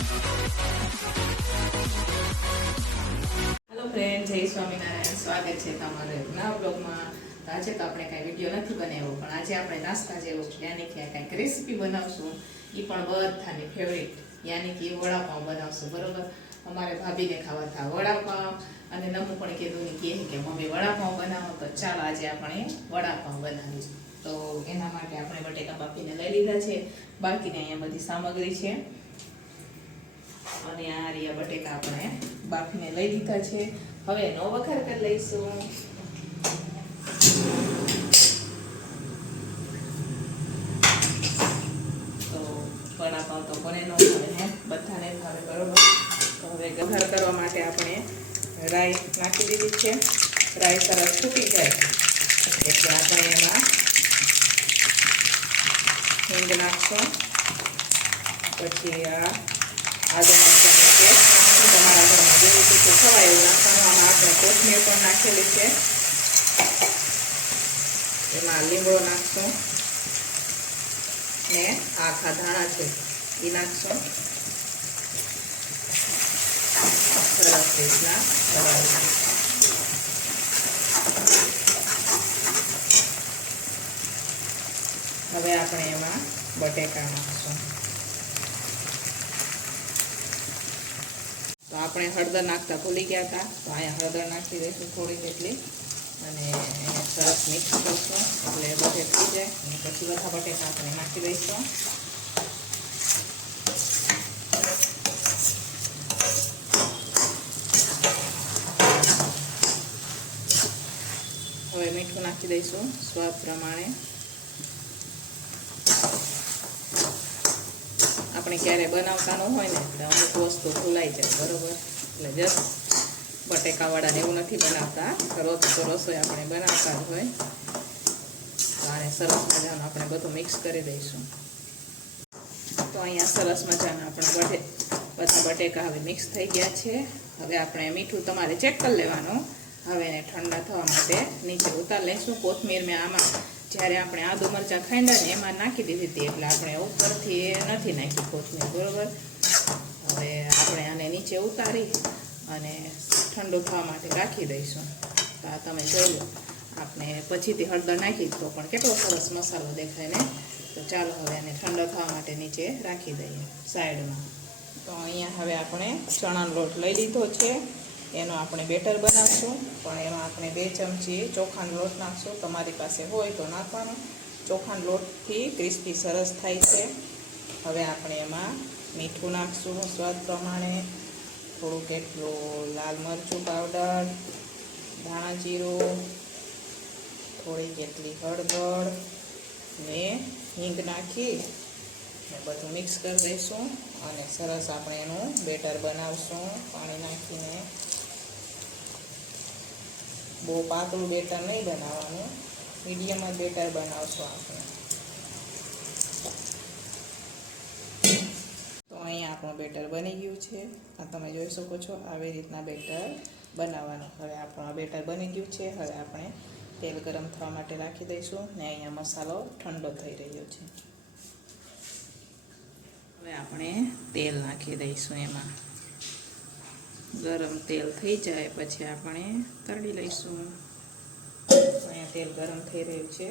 Hello friend જય સ્વામિનારાયણ. સ્વાગત છે તમારે નવા બ્લોગમાં આજે તો આપણે કાંઈ વીડિયો નથી બનાવ્યો, પણ આજે આપણે નાસ્તા જેવો યાની કે કાંઈક રેસીપી બનાવશું. એ પણ બધાની ફેવરિટ યાની કે વડાપાઉં બનાવશું, બરોબર? અમારે ભાભીને ખાવા હતા વડાપાઉં અને નમું પણ કીધું કહે કે મમ્મી વડાપાઉં બનાવો, તો ચાલો આજે આપણે વડાપાઉં બનાવીશું તો એના માટે આપણે બટેકા બાફીને લઈ લીધા છે. બાકીને અહીંયા બધી સામગ્રી છે. અને આ રહ્યા બટેકા આપણે બાફીને લઈ લીધા છે. હવે એનો વઘાર કરી લઈશું. તો કોને ન ભાવે ને હવે વઘાર કરવા માટે આપણે રાઈ નાખી દીધી છે. રાઈ સરસ ફૂટી જાય. એટલે આપણે એમાં પછી આ આદુ મરચાંની પેસ્ટ તમારા ઘરમાં જેવી રીતે આપણે કોથમીર પણ નાખેલી છે એમાં લીમડો નાખશું ને આખા ધાણા છે એ નાખશું હવે આપણે એમાં બટેકા નાખશું. તો આપણે હળદર નાખતા ભૂલી ગયા હતા. તો અહીંયા હળદર નાખી દઈશું થોડી જેટલી. અને સરસ મિક્સ કરીશું. એટલે બધે થઈ જાય. અને પછી બધા બટેકા આપણે નાખી દઈશું. હવે મીઠું નાખી દઈશું. સ્વાદ પ્રમાણે. આપણે ક્યારે બનાવતા હોય ને એટલે અમુક વસ્તુ ભૂલાઈ જાય, બરોબર? એટલે જસ્ટ બટેકાવાળા એવું નથી બનાવતા. રોજ તો રસોઈ આપણે બનાવતા જ હોય. આને સરસ મજાનું આપણે બધું મિક્સ કરી દઈશું. તો અહીંયા સરસ મજાના આપણા બટે બધા બટેકા હવે મિક્સ થઈ ગયા છે. હવે આપણે મીઠું તમારે ચેક કરી લેવાનું. હવે એને ઠંડા થવા માટે નીચે ઉતાર લઈશું. કોથમીર મેં આમાં જ્યારે આપણે આદુ મરચાં ખાંડા ને એમાં નાખી દીધી હતી, એટલે આપણે ઉપરથી નથી નાખી કોથમીર, બરોબર? હવે આપણે આને નીચે ઉતારી અને ઠંડુ થવા માટે રાખી દઈશું. તો આ તમે જોઈ લો, આપણે પછીથી હળદર નાખી, તો પણ કેટલો સરસ મસાલો દેખાય ને? તો ચાલો હવે એને ઠંડો થવા માટે નીચે રાખી દઈએ સાઈડમાં. તો અહીંયા હવે આપણે ચણાનો લોટ લઈ લીધો છે. એનો આપણે બેટર બનાવશું, પણ એમાં આપણે બે ચમચી ચોખાનો લોટ નાખશું. તમારી પાસે હોય તો નાખવાનો. ચોખાનો લોટથી ક્રિસ્પી સરસ થાય છે. હવે આપણે એમાં મીઠું નાખશું સ્વાદ પ્રમાણે. થોડુંક એટલું લાલ મરચું પાવડર, ધાણા જીરું થોડી કેટલી હળદર ને હિંગ નાખી ને બધું મિક્સ કરી દઈશું. અને સરસ આપણે એનું બેટર બનાવશું. પાણી નાખીને બહુ પાતળું બેટર નહીં બનાવવાનું. મીડિયમ જ બેટર બનાવશું આપણે. તો અહીંયા આપણું બેટર બની ગયું છે. આ તમે જોઈ શકો છો આવી રીતના બેટર બનાવવાનું. હવે આપણું આ બેટર બની ગયું છે. હવે આપણે તેલ ગરમ થવા માટે રાખી દઈશું ને અહીંયા મસાલો ઠંડો થઈ રહ્યો છે. હવે આપણે તેલ નાખી દઈશું એમાં. ગરમ તેલ થઈ જાય પછી આપણે તળી લઈશું. અહીંયા તેલ ગરમ થઈ રહ્યું છે.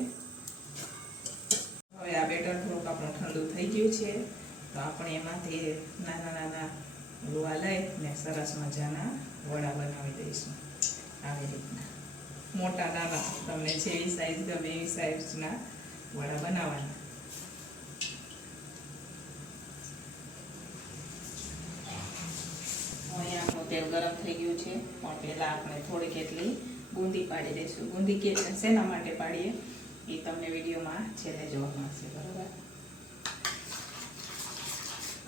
હવે આ બેટર થોડુંક આપણું ઠંડુ થઈ ગયું છે. તો આપણે એમાંથી નાના નાના લોહા લઈ ને સરસ મજાના વડા બનાવી દઈશું. આવી રીતના. મોટા નાના તમને જેવી સાઈઝ ગમે એવી સાઈઝના વડા બનાવવાના અહીંયા આપણું તેલ ગરમ થઈ ગયું છે. પણ પહેલાં આપણે થોડીક એટલી બુંદી પાડી દઈશું. બુંદી કે શેના માટે પાડીએ? એ તમને વિડીયોમાં છેલ્લે જોવા મળશે બરાબર?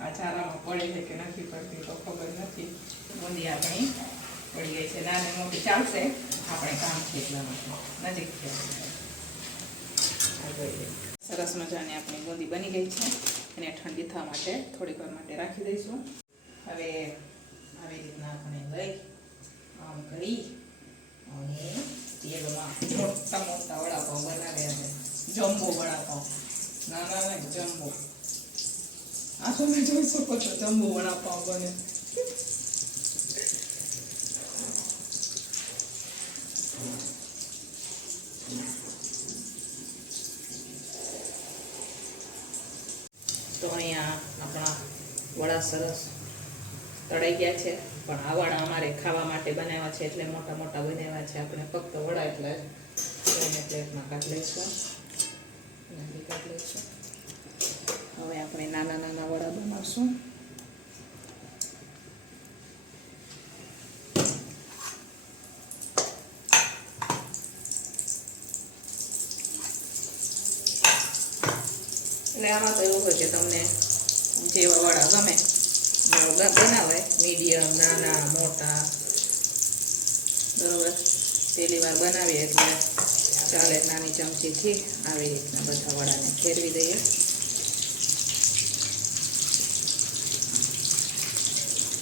આ પડે છે કે નથી પડતી તો ખબર નથી. બુંદી આપણી પડી ગઈ છે. નાની મોટી ચાલશે. આપણે કામ છે એટલા માટે. નજીક. સરસ મજાની આપણી બુંદી બની ગઈ છે. એને ઠંડી થવા માટે થોડીક વાર માટે રાખી દઈશું. હવે આવી રીતના આપણે લઈ આમ કરી અને તેલમાં મોટા મોટા વડાપાઉં બનાવ્યા છે. જમ્બો વડાપાઉં નાના ને જમ્બો. આ તમે જોઈ શકો છો, જમ્બો વડાપાવ બને. તો અહીંયા આપણા વડા સરસ તળાઈ ગયા છે. પણ આ વડા અમારે ખાવા માટે બનાવ્યા છે, એટલે મોટા મોટા બનાવ્યા છે. આપણે ફક્ત વડા એટલે પ્લેટમાં કાઢી લઈશું. કાઢી લઈશું. હવે આપણે નાના નાના વડા બનાવશું. એટલે આમાં તો એવું હોય કે તમને જેવા વડા ગમે બનાવે મીડિયમ નાના મોટા બરોબર? પહેલી વાર બનાવીએ એટલે ચાલે, નાની ચમચીથી આવી રીતના બધા વડાને ફેરવી દઈએ.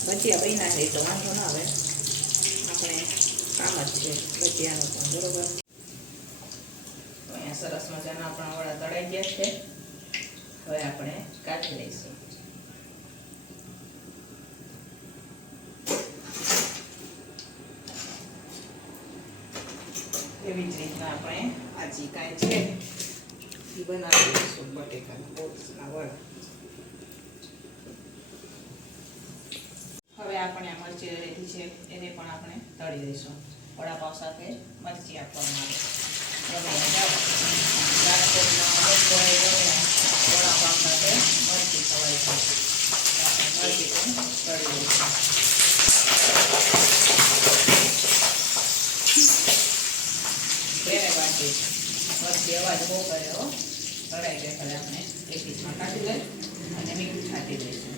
ભજીયા બન્યા છે તો વાંધો ના આવે. આપણે કામ જ છે, ભજીયાનું પણ, બરોબર? અહીંયા સરસ મજાના આપણા વડા તળાઈ ગયા છે. હવે આપણે કાઢી લઈશું. એવી જ રીતના આપણે આ કાંઈ છે. એ બનાવી દઈશું બટેકાના ઓટ્સના વડા. હવે આપણે આ મરચી રેડી છે, એને પણ આપણે તળી દઈશું વડાપાવ સાથે મરચી આપવામાં આવે. વડાપાવ સાથે મરચી ખવાય છે. મરચી પણ તળી દઈશું બાકી મરચી અવાજ બહુ કર્યો કઢાઈ તળાઈ જાય આપણે. એક પીસમાં કાઢી લઈ અને મીઠું છાંટી દઈશું.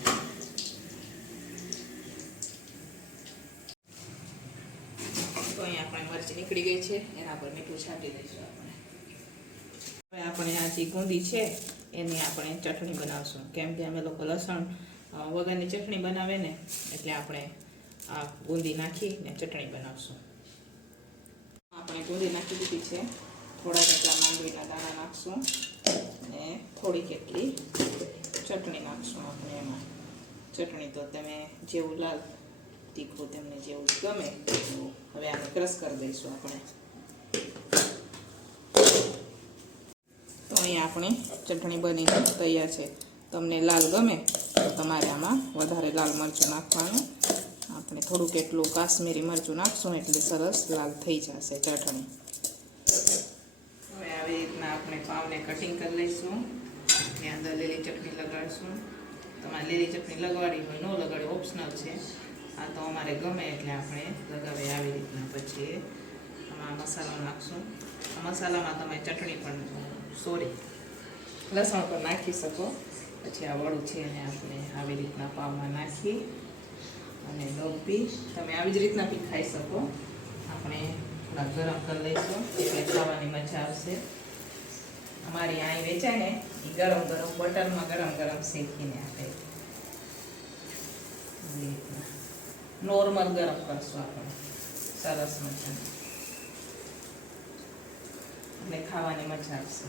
તો અહીંયા આપણે મરચી નીકળી ગઈ છે. એના પર મીઠું છાંટી દઈશું આપણે. હવે આપણે આ જે ગુંદી છે, એની આપણે ચટણી બનાવશું. કેમ કે અમે લોકો લસણ વગરની ચટણી બનાવે ને, એટલે આપણે આ ગુંદી નાખીને ચટણી બનાવશું. આપણે ગુંદી નાખી દીધી છે. થોડા જેટલા માંડવીના દાણા નાખશું અને થોડી કેટલી ચટણી નાખશું આપણે એમાં. ચટણી તો તમે જેવું લાલ તીખું તેમને જેવું ગમે હવે આને ક્રશ કરી દઈશું આપણે. તો અહીંયા આપણે ચટણી બની તૈયાર છે. તમને લાલ ગમે તો તમારે આમાં વધારે લાલ મરચું નાખવાનું. આપણે થોડુંક એટલું કાશ્મીરી મરચું નાખશું એટલે સરસ લાલ થઈ જશે ચટણી. આવી રીતના આપણે પાવને કટિંગ કરી લઈશું. એની અંદર લીલી ચટણી લગાડીશું. તમારે લીલી ચટણી લગાડી હોય, ન લગાડી ઓપ્શનલ છે. આ તો અમારે ગમે એટલે આપણે લગાવીએ આવી રીતના પછી. આમાં મસાલો નાખશું. મસાલામાં તમે ચટણી પણ સોરી, લસણ પણ નાખી શકો. પછી આ વડું છે એને આપણે આવી રીતના પાવમાં નાખી. અને લોપી, તમે આવી જ રીતના બી ખાઈ શકો. આપણે થોડા ગરમ કરી લઈશું એટલે ખાવાની મજા આવશે. અમારી અહીં વેચાય ને એ ગરમ ગરમ બટરમાં ગરમ ગરમ શેકીને આપે. નોર્મલ ગરમ કરશું આપણે. સરસ મજાનું. એટલે ખાવાની મજા આવશે.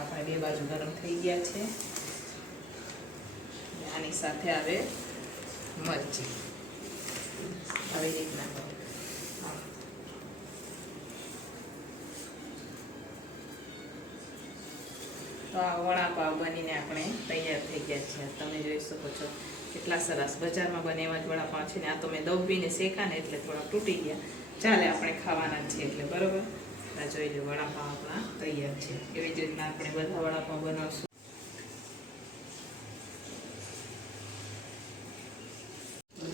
આપણે બે બાજુ ગરમ થઈ ગયા છે. આની સાથે આવે મરચી. આવી રીતના હા. તો આ વડાપાવ બનીને આપણે તૈયાર થઈ ગયા છે. તમે જોઈ શકો છો કેટલા સરસ બજારમાં બને એવા જ વડાપાવ છે ને આ તો મેં દબીને શેકાને એટલે થોડા તૂટી ગયા. ચાલે આપણે ખાવાના છે એટલે, બરોબર? આ જોઈ લો વડાપાવ આપણા તૈયાર છે. એવી જ રીતના આપણે બધા વડાપાવ બનાવશું.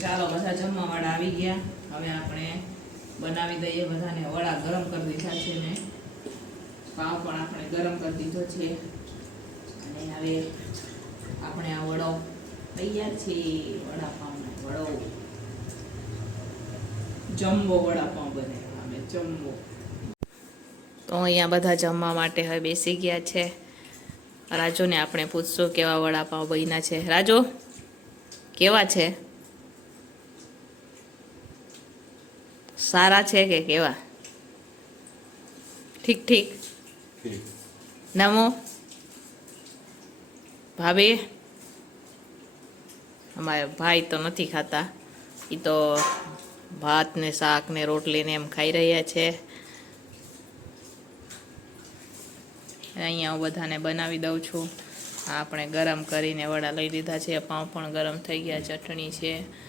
ચાલો, બધા જમવા વાળા આવી ગયા. હવે આપણે બનાવી દઈએ બધાને વડા ગરમ કરી દીધા છે ને. પાવ પણ આપણે ગરમ કરી દીધો છે. અને હવે આપણે આ વડો તૈયાર છે વડાપાવનો વડો. જમ્બો વડાપાઉં બને અમે જમ્બો. તો અહીંયા બધા જમવા માટે હવે બેસી ગયા છે. રાજુને આપણે પૂછશું કેવા વડાપાઉં બન્યા છે. રાજુ કેવા છે? સારા છે કે કેવા? ઠીક. ઠીક. નમો. ભાભી, અમારે ભાઈ તો નથી ખાતા. એ તો ભાત ને શાક ને રોટલી ને એમ ખાઈ રહ્યા છે. અહીંયા હું બધાને બનાવી દઉં છું. આપણે ગરમ કરીને વડા લઈ લીધા છે. પાઉં પણ ગરમ થઈ ગયા, ચટણી છે.